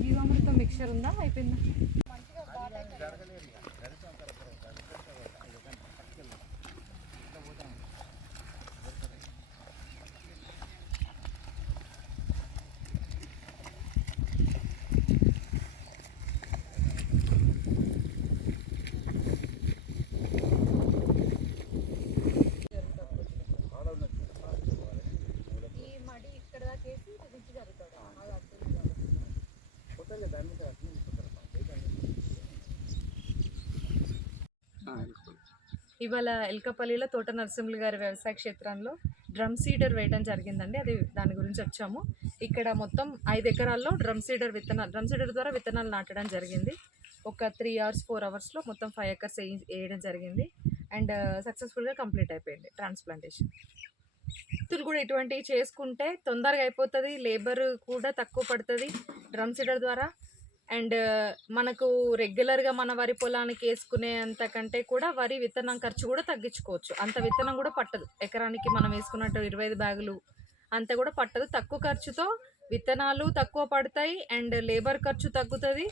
జీవామృతం mixture ఉందా? అయిపోయిందా? ఇవాళ ఎల్కపల్లిలో తోట నరసింహులు గారి వ్యవసాయ క్షేత్రంలో డ్రమ్ సీడర్ వేయడం జరిగిందండి. అది దాని గురించి వచ్చాము. ఇక్కడ మొత్తం ఐదు ఎకరాల్లో డ్రమ్ సీడర్ విత్తనాలు డ్రమ్ సీడర్ ద్వారా విత్తనాలు నాటడం జరిగింది. ఒక త్రీ అవర్స్ ఫోర్ అవర్స్లో మొత్తం ఫైవ్ ఎకర్స్ వేయడం జరిగింది. అండ్ సక్సెస్ఫుల్గా కంప్లీట్ అయిపోయింది ట్రాన్స్ప్లాంటేషన్. ఇతరులు కూడా ఇటువంటివి చేసుకుంటే తొందరగా అయిపోతుంది లేబర్ కూడా తక్కువ పడుతుంది. డ్రమ్ సీడర్ ద్వారా అండ్ మనకు రెగ్యులర్గా మన వరి పొలానికి వేసుకునే అంతకంటే కూడా వరి విత్తనం ఖర్చు కూడా తగ్గించుకోవచ్చు. అంత విత్తనం కూడా పట్టదు. ఎకరానికి మనం వేసుకున్నట్టు ఇరవై ఐదు బ్యాగులు అంత కూడా పట్టదు. తక్కువ ఖర్చుతో విత్తనాలు తక్కువ పడతాయి అండ్ లేబర్ ఖర్చు తగ్గుతుంది.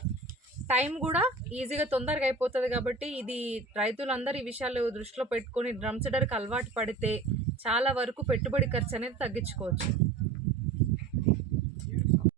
టైం కూడా ఈజీగా తొందరగా అయిపోతుంది కాబట్టి ఇది రైతులందరూ ఈ విషయాలు దృష్టిలో పెట్టుకొని డ్రమ్ సీడర్కి అలవాటు పడితే చాలా వరకు పెట్టుబడి ఖర్చు అనేది తగ్గించుకోవచ్చు.